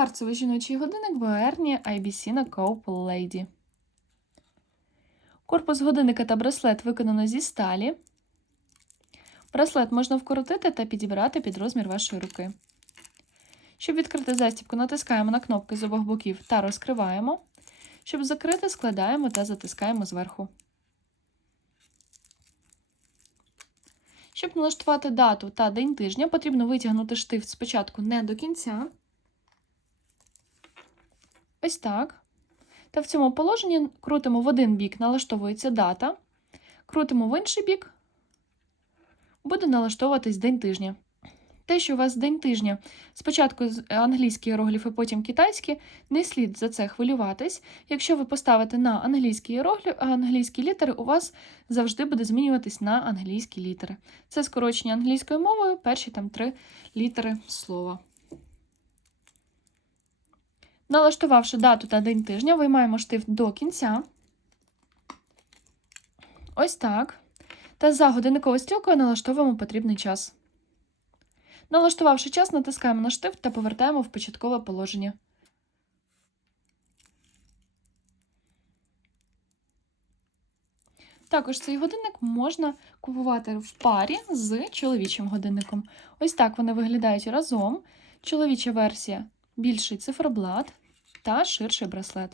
Кварцевий жіночий годинник в Боерні IBC на Cope Lady. Корпус годинника та браслет виконано зі сталі. Браслет можна вкоротити та підібрати під розмір вашої руки. Щоб відкрити застібку, натискаємо на кнопки з обох боків та розкриваємо. Щоб закрити, складаємо та затискаємо зверху. Щоб налаштувати дату та день тижня, потрібно витягнути штифт спочатку не до кінця. Ось так. Та в цьому положенні крутимо в один бік, налаштовується дата. Крутимо в інший бік, буде налаштовуватись день тижня. Те, що у вас день тижня, спочатку англійські іерогліфи, потім китайські, не слід за це хвилюватись. Якщо ви поставите на англійські іерогліфи, англійські літери, у вас завжди буде змінюватись на англійські літери. Це скорочення англійською мовою, перші там три літери слова. Налаштувавши дату та день тижня, виймаємо штифт до кінця. Ось так. Та за годинниковою стрілкою налаштовуємо потрібний час. Налаштувавши час, натискаємо на штифт та повертаємо в початкове положення. Також цей годинник можна купувати в парі з чоловічим годинником. Ось так вони виглядають разом. Чоловіча версія більший циферблат та ширший браслет.